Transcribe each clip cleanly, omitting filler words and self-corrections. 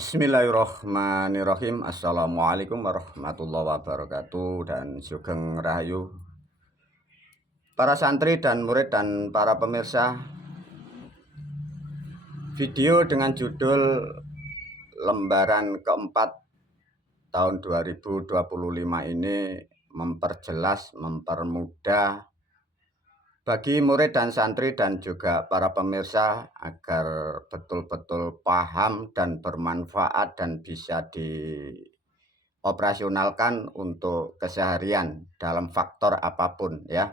Bismillahirrahmanirrahim. Assalamualaikum warahmatullahi wabarakatuh. Dan sugeng rahayu para santri dan murid dan para pemirsa. Video dengan judul lembaran keempat tahun 2025 ini memperjelas, mempermudah bagi murid dan santri dan juga para pemirsa agar betul-betul paham dan bermanfaat dan bisa dioperasionalkan untuk keseharian dalam faktor apapun ya.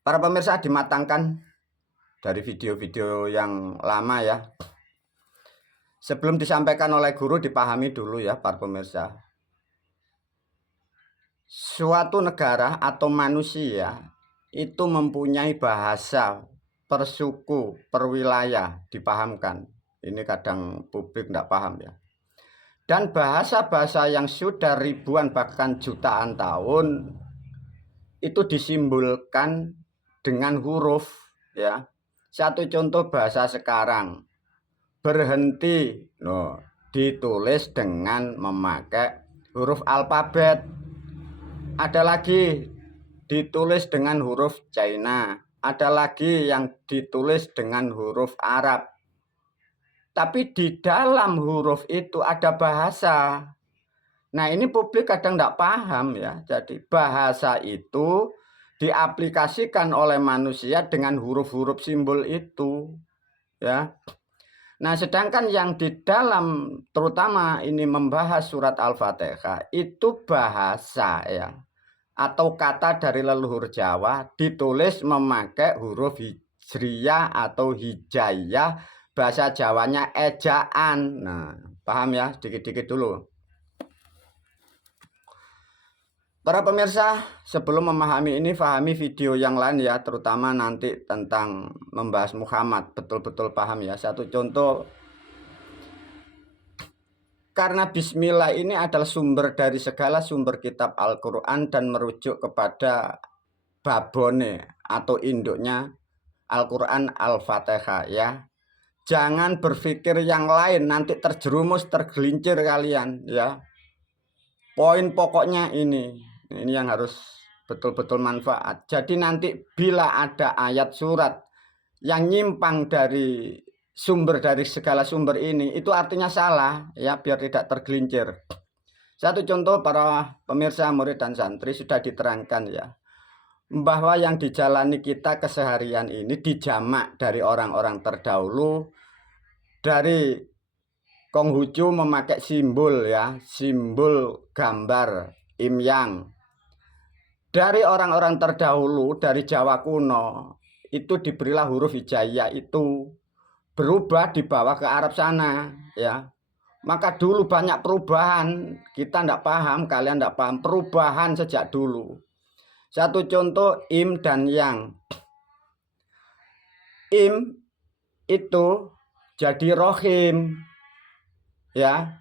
Para pemirsa dimatangkan dari video-video yang lama ya. Sebelum disampaikan oleh guru dipahami dulu ya para pemirsa. Suatu negara atau manusia itu mempunyai bahasa per suku, per wilayah, dipahamkan. Ini kadang publik tidak paham ya. Dan bahasa-bahasa yang sudah ribuan bahkan jutaan tahun itu disimbolkan dengan huruf ya. Satu contoh bahasa sekarang, berhenti, ditulis dengan memakai huruf alfabet. Ada lagi ditulis dengan huruf China, ada lagi yang ditulis dengan huruf Arab. Tapi di dalam huruf itu ada bahasa. Nah ini publik kadang tidak paham ya. Jadi bahasa itu diaplikasikan oleh manusia dengan huruf-huruf simbol itu ya. Nah sedangkan yang di dalam terutama ini membahas surat Al-Fatihah itu bahasa ya, atau kata dari leluhur Jawa ditulis memakai huruf hijriyah atau hijaiyah, bahasa Jawanya ejaan. Nah paham ya, sedikit-sedikit dulu. Para pemirsa, sebelum memahami ini, pahami video yang lain ya, terutama nanti tentang membahas Muhammad, betul-betul paham ya. Satu contoh, karena bismillah ini adalah sumber dari segala sumber kitab Al-Quran dan merujuk kepada babone atau induknya Al-Quran Al-Fatihah ya. Jangan berpikir yang lain, nanti terjerumus, tergelincir kalian ya. Poin pokoknya ini yang harus betul-betul manfaat. Jadi nanti bila ada ayat surat yang nyimpang dari sumber dari segala sumber ini, itu artinya salah ya, biar tidak tergelincir. Satu contoh para pemirsa, murid dan santri sudah diterangkan ya, bahwa yang dijalani kita keseharian ini dijamak dari orang-orang terdahulu, dari Konghucu memakai simbol ya, simbol gambar imyang. Dari orang-orang terdahulu dari Jawa kuno itu diberilah huruf hijaiyah, itu berubah dibawa ke Arab sana ya. Maka dulu banyak perubahan, kita tidak paham, kalian tidak paham perubahan sejak dulu. Satu contoh im dan yang. Im itu jadi rohim ya.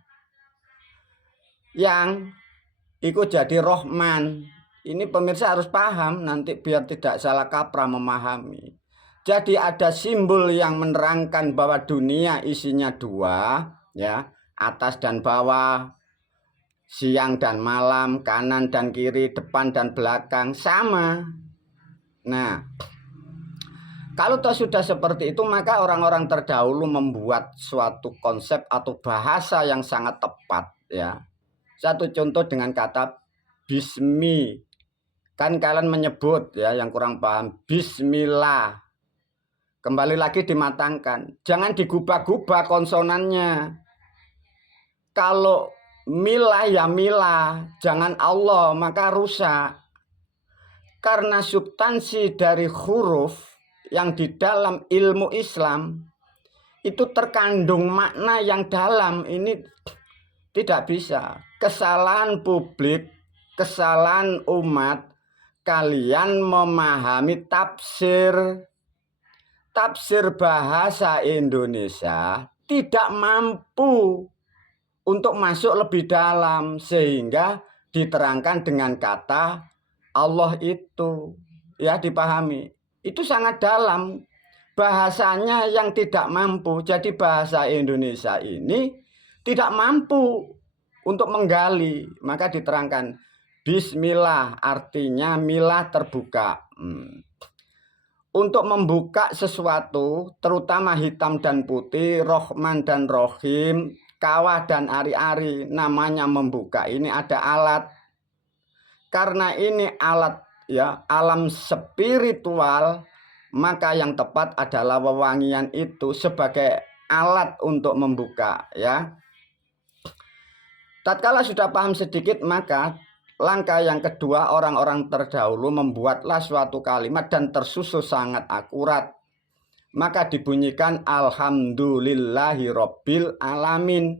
Yang itu jadi rohman. Ini pemirsa harus paham nanti biar tidak salah kaprah memahami. Jadi ada simbol yang menerangkan bahwa dunia isinya dua ya, atas dan bawah, siang dan malam, kanan dan kiri, depan dan belakang, sama. Nah, kalau sudah seperti itu, maka orang-orang terdahulu membuat suatu konsep atau bahasa yang sangat tepat ya. Satu contoh dengan kata bismi. Kan kalian menyebut ya, yang kurang paham, bismillah. Kembali lagi dimatangkan, jangan digubah-gubah konsonannya. Kalau milah ya milah, jangan Allah, maka rusak. Karena substansi dari huruf yang di dalam ilmu Islam itu terkandung makna yang dalam, ini tidak bisa. Kesalahan publik, kesalahan umat, kalian memahami tafsir bahasa Indonesia tidak mampu untuk masuk lebih dalam, sehingga diterangkan dengan kata Allah itu ya, dipahami. Itu sangat dalam. bahasanya yang tidak mampu. Jadi bahasa Indonesia ini tidak mampu untuk menggali. Maka diterangkan Bismillah artinya milah terbuka. Untuk membuka sesuatu, terutama hitam dan putih, Rohman dan Rohim, kawah dan ari-ari, namanya membuka. Ini ada alat. Karena ini alat ya, alam spiritual, maka yang tepat adalah wewangian itu sebagai alat untuk membuka ya. Tatkala sudah paham sedikit, maka langkah yang kedua, orang-orang terdahulu membuatlah suatu kalimat dan tersusun sangat akurat. Maka dibunyikan Alhamdulillahi Rabbil Alamin.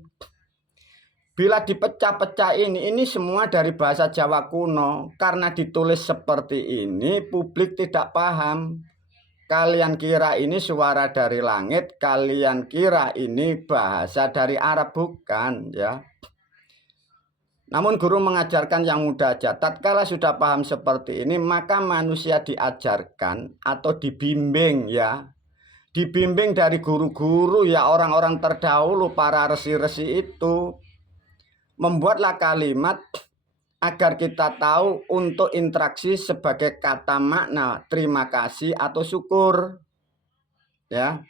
Bila dipecah-pecah ini semua dari bahasa Jawa kuno. Karena ditulis seperti ini, publik tidak paham. Kalian kira ini suara dari langit, kalian kira ini bahasa dari Arab, bukan ya. Namun guru mengajarkan yang mudah aja. Tatkala sudah paham seperti ini, maka manusia diajarkan atau dibimbing ya. Dibimbing dari guru-guru ya, orang-orang terdahulu, para resi-resi itu. Membuatlah kalimat agar kita tahu untuk interaksi sebagai kata makna terima kasih atau syukur. Ya.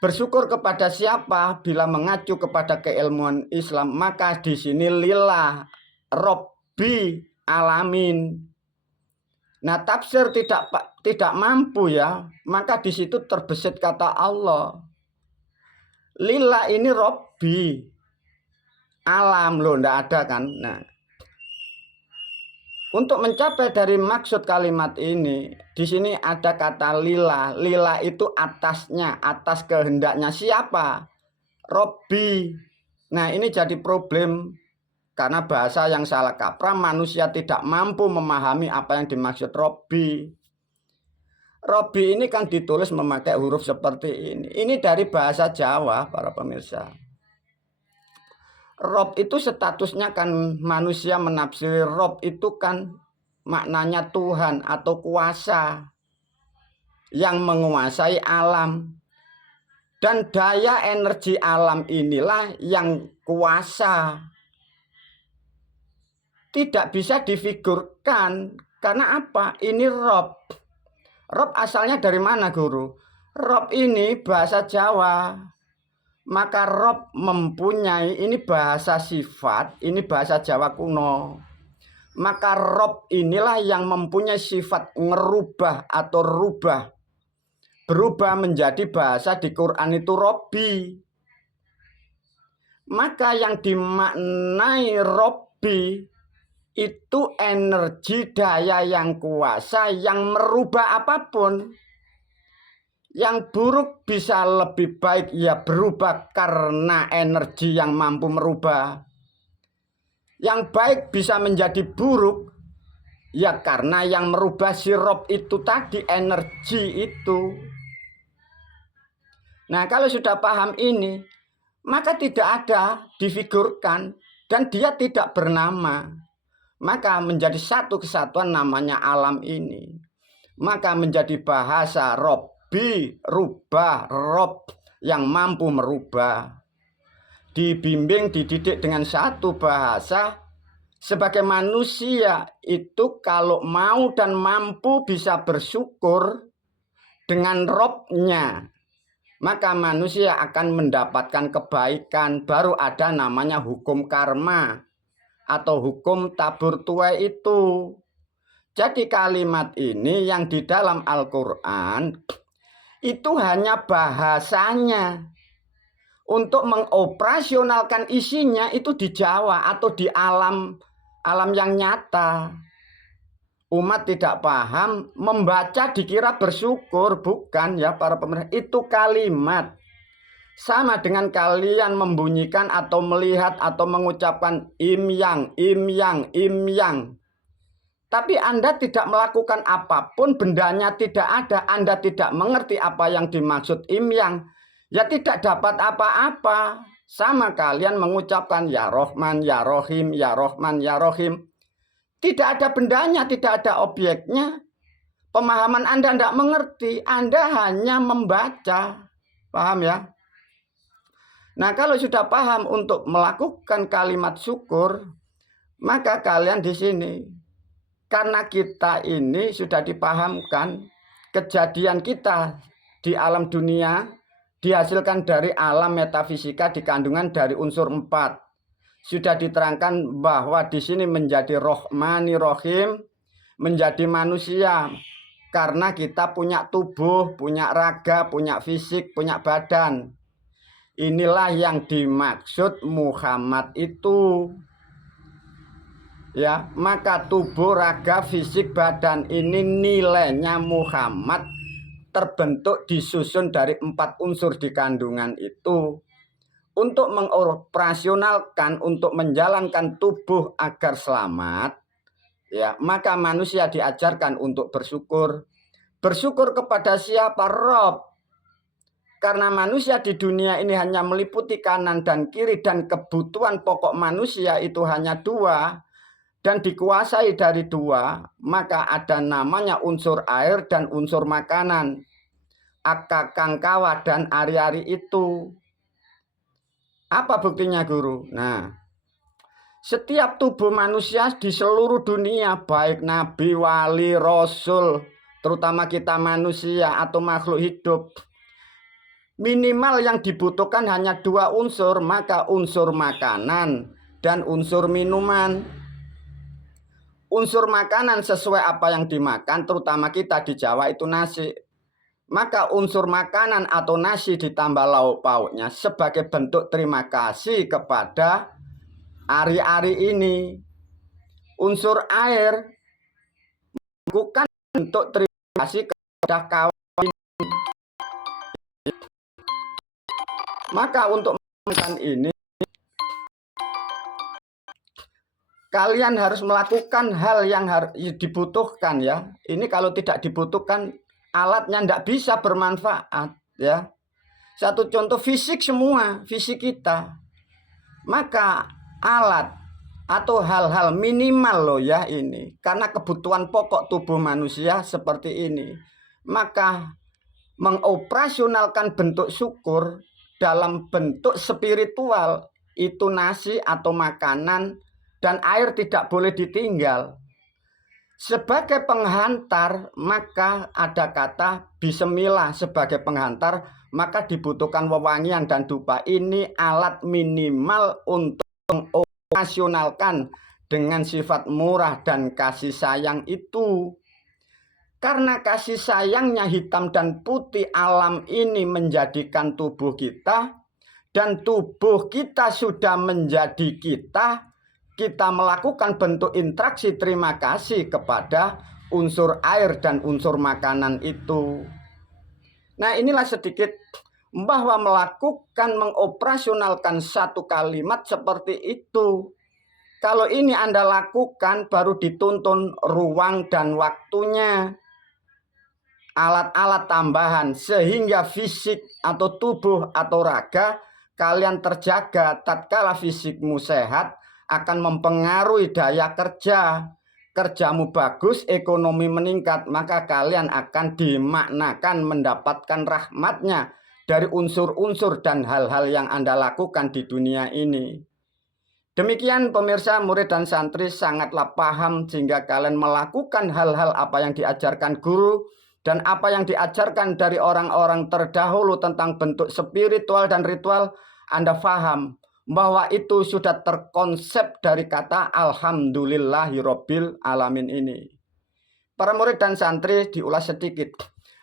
Bersyukur kepada siapa? Bila mengacu kepada keilmuan Islam, maka di sini lillah Robbi alamin. Nah, tafsir tidak mampu ya, maka di situ terbesit kata Allah. Lillah ini Robbi alam, loh, ndak ada kan? Nah, untuk mencapai dari maksud kalimat ini, di sini ada kata lillah. Lillah itu atasnya, atas kehendaknya siapa? Robbi. Nah, ini jadi problem karena bahasa yang salah kaprah, manusia tidak mampu memahami apa yang dimaksud Robbi. Robbi ini kan ditulis memakai huruf seperti ini. Ini dari bahasa Jawa, para pemirsa. Rob itu statusnya kan manusia menafsiri Rob itu kan maknanya Tuhan atau kuasa yang menguasai alam. Dan daya energi alam inilah yang kuasa. Tidak bisa difigurkan. Karena apa? Ini Rob. Rob asalnya dari mana, guru? Rob ini bahasa Jawa. Maka Rob mempunyai, ini bahasa sifat, ini bahasa Jawa kuno. Maka Rob inilah yang mempunyai sifat ngerubah atau rubah. Berubah menjadi bahasa di Quran itu Robbi. Maka yang dimaknai Robbi itu energi daya yang kuasa yang merubah apapun. Yang buruk bisa lebih baik ya berubah karena energi yang mampu merubah. Yang baik bisa menjadi buruk ya karena yang merubah sirup itu tadi, energi itu. Nah, kalau sudah paham ini, maka tidak ada difigurkan dan dia tidak bernama. Maka menjadi satu kesatuan namanya alam ini. Maka menjadi bahasa Robbi, rubah, Rob yang mampu merubah. Dibimbing, dididik dengan satu bahasa. Sebagai manusia itu kalau mau dan mampu bisa bersyukur dengan Robnya, maka manusia akan mendapatkan kebaikan. Baru ada namanya hukum karma atau hukum tabur tuai itu. Jadi kalimat ini yang di dalam Al-Quran itu hanya bahasanya. Untuk mengoperasionalkan isinya itu di Jawa atau di alam yang nyata. Umat tidak paham, membaca dikira bersyukur, bukan ya para pemirsa. Itu kalimat. Sama dengan kalian membunyikan atau melihat atau mengucapkan im-yang, im-yang, im-yang. Tapi Anda tidak melakukan apapun, bendanya tidak ada, Anda tidak mengerti apa yang dimaksud im-yang. Ya tidak dapat apa-apa. Sama kalian mengucapkan ya Rohman, ya Rohim, ya Rohman, ya Rohim. Tidak ada bendanya, tidak ada objeknya. pemahaman Anda tidak mengerti, Anda hanya membaca. Paham ya? Nah, kalau sudah paham untuk melakukan kalimat syukur, maka kalian di sini, karena kita ini sudah dipahamkan kejadian kita di alam dunia dihasilkan dari alam metafisika dikandungan dari unsur 4. Sudah diterangkan bahwa di sini menjadi rohmani rohim, menjadi manusia karena kita punya tubuh, punya raga, punya fisik, punya badan. Inilah yang dimaksud Muhammad itu. Ya, maka tubuh, raga, fisik, badan ini nilainya Muhammad terbentuk disusun dari 4 unsur di kandungan itu. Untuk mengoperasionalkan, untuk menjalankan tubuh agar selamat, ya, maka manusia diajarkan untuk bersyukur. Bersyukur kepada siapa? Rob. Karena manusia di dunia ini hanya meliputi kanan dan kiri dan kebutuhan pokok manusia itu hanya 2 dan dikuasai dari 2, maka ada namanya unsur air dan unsur makanan. Akakangkawa dan ari-ari itu. Apa buktinya, Guru? Nah, setiap tubuh manusia di seluruh dunia, baik nabi, wali, rasul, terutama kita manusia atau makhluk hidup, minimal yang dibutuhkan hanya 2 unsur, maka unsur makanan dan unsur minuman. Unsur makanan sesuai apa yang dimakan, terutama kita di Jawa itu nasi. Maka unsur makanan atau nasi ditambah lauk pauknya sebagai bentuk terima kasih kepada ari-ari ini. Unsur air bukan bentuk terima kasih kepada kawan. Maka untuk makan ini kalian harus melakukan hal yang harus dibutuhkan ya. Ini kalau tidak dibutuhkan alatnya tidak bisa bermanfaat ya. Satu contoh fisik semua, fisik kita. Maka alat atau hal-hal minimal loh ya ini. Karena kebutuhan pokok tubuh manusia seperti ini. Maka mengoperasionalkan bentuk syukur dalam bentuk spiritual itu nasi atau makanan dan air tidak boleh ditinggal. Sebagai penghantar maka ada kata bismillah sebagai penghantar, maka dibutuhkan wewangian dan dupa. Ini alat minimal untuk mengoperasionalkan dengan sifat murah dan kasih sayang itu. Karena kasih sayangnya hitam dan putih alam ini menjadikan tubuh kita, dan tubuh kita sudah menjadi kita melakukan bentuk interaksi terima kasih kepada unsur air dan unsur makanan itu. Nah, inilah sedikit bahwa melakukan mengoperasionalkan satu kalimat seperti itu. Kalau ini Anda lakukan baru dituntun ruang dan waktunya. Alat-alat tambahan sehingga fisik atau tubuh atau raga kalian terjaga. Tatkala fisikmu sehat akan mempengaruhi daya kerja. Kerjamu bagus, ekonomi meningkat, maka kalian akan dimaknakan mendapatkan rahmatnya dari unsur-unsur dan hal-hal yang Anda lakukan di dunia ini. Demikian pemirsa, murid dan santri sangatlah paham sehingga kalian melakukan hal-hal apa yang diajarkan guru dan apa yang diajarkan dari orang-orang terdahulu tentang bentuk spiritual dan ritual. Anda paham bahwa itu sudah terkonsep dari kata alhamdulillahirabbil alamin ini. Para murid dan santri diulas sedikit.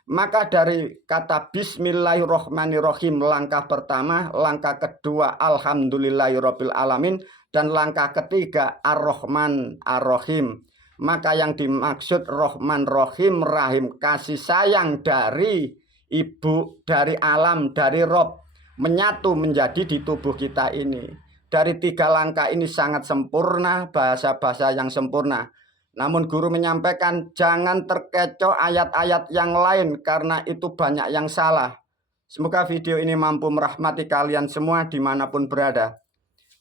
Maka dari kata bismillahirrahmanirrahim langkah pertama, langkah kedua alhamdulillahirabbil alamin, dan langkah ketiga ar-Rahman ar-Rahim. Maka yang dimaksud Rahman Rahim, rahim kasih sayang dari ibu, dari alam, dari Rob menyatu menjadi di tubuh kita ini. Dari 3 langkah ini sangat sempurna, bahasa-bahasa yang sempurna. Namun guru menyampaikan jangan terkecoh ayat-ayat yang lain karena itu banyak yang salah. Semoga video ini mampu merahmati kalian semua dimanapun berada.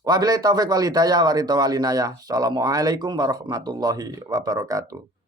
Wabillahi taufiq wal hidayah wa ridha wal inayah. Assalamualaikum warahmatullahi wabarakatuh.